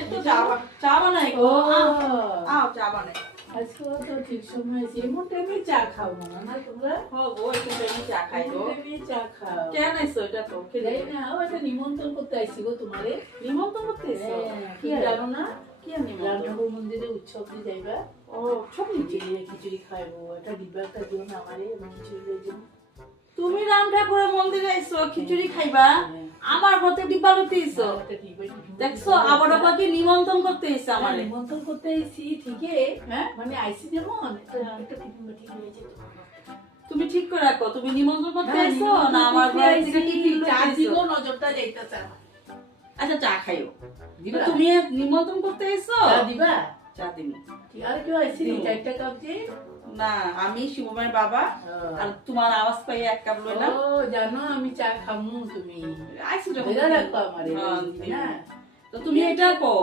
একটু চা বানাই গো। আও চা বানাই। আজকে তো ঠিক সময় আছে, এমন টাইমে চা খাও না তোমরা? গো একটু টাইমে চা খাই গো। টাইমে চা খাও কেন আইছো এটা তো যাই না, ও একটা নিমন্ত্রণ করতে আইছি গো তোমারে। নিমন্ত্রণ করতে এসো? কি জানো না, কি আর নিমন্ত্রণ? রামনগর মন্দিরে উৎসব দিয়ে যাইবা। ও সব নিচে। খিচুড়ি খাইবো, একটা ডিব্বা একটা দিও না আমারে, আমি খিচুড়ি লই যাবো। তুমি রাম ঠাকুরের মন্দিরে আইছো খিচুড়ি খাইবা, আমার ঘরে ডিব্বা লইতে আইছো। দেখছো আবার আবার কি নিমন্ত্রণ করতে এসে আমারে? নিমন্ত্রণ করতে আইছি ঠিকই, হ্যাঁ মানে আইছি যেমন একটা টিফিন বাটি লয়ে যেতে। তুমি ঠিক করে রাখো, তুমি নিমন্ত্রণ করতে আইছো না আমার ঘরে থেকে টিফিন লইতে চা আইছো? দিব, নজরটা যাইতাছে আমার। আচ্ছা চা খাইও। দিবা? তুমি নিমন্ত্রণ করতে আইছো? চা দিবা? চা দিবি। কি আর কেউ আইছি নি? চারটা কাপ যে। না আমি শিবমের বাবা আর তোমার আওয়াজ পাই এক কাপ লইলাম। ও জানো আমি চা খামু, তুমি আইছো যখন বেলা রাখো আমারে, না? তো তুমি এটা কো,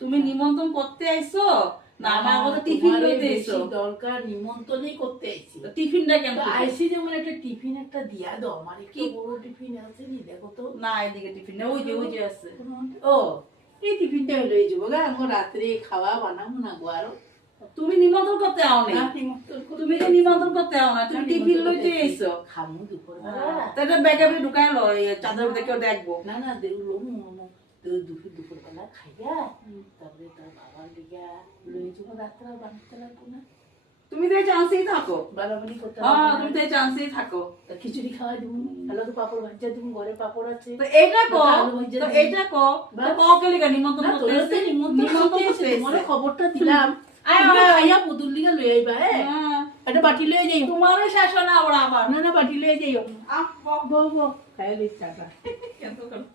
তুমি নিমন্ত্রণ করতে আইছো না আমার ঘরে টিফিন তোমারে লইতে বেশি আইছো? দরকার নিমন্ত্রণই করতে আইছি। তো টিফিনটা কেন তো করতে? আইসি যেমন একটা টিফিন একটা দিয়া দাও আমার, কি বড় টিফিন আছে নি দেখো তো। না এদিকে টিফিন না, ওই যে আছে। ও এই টিফিনটা হলো এই যাবো গা, আমার রাত্রে খাওয়া বানাবো না গো আরো। তুমি নিমন্ত্রণ করতে আও নাই, তুমি তো নিমন্ত্রণ করতে আও না, তুমি টিফিন লইতে আইছো। খামু দুপুর তাহলে ব্যাগে ঢুকাই লো, এই চাদর দেখে দেখবো। না না দেউলো দুপুর বেলা খাইয়া তারপরে তার বাবার লিগা লয়ে যাবো, রাত্রে বানাতে লাগবো না, তুমি তো এই চান্সেই থাকো। বাড়াবাড়ি করতে হ্যাঁ লাগবো তুমি না। তো এই চান্সেই থাকো। তা খিচুড়ি খাওয়াই দিব, হ্যালো তো পাপড় ভাজা দিব, ঘরে পাপড় আছে। তো এটা কো, আলু ভাজা তো দিবি। এটা কো, তো ককে লিগা নিমন্ত্রণ না করতে তোরা তো আইছে? নিমন্ত্রণ করতে করতে এসে তোমারে আইছে। খবরটা দিলাম, আয়, তুমি আয়। খাইয়া পুতুল লিগা লয়ে আইবা। হ্যাঁ, একটা বাটি লয়ে যাইও। তোমারও শাসন আবার আমার। না না বাটি লয়ে যাইও। আহ, বক, বউ বউ খাইয়া দিস টাকা। কেন তো করো?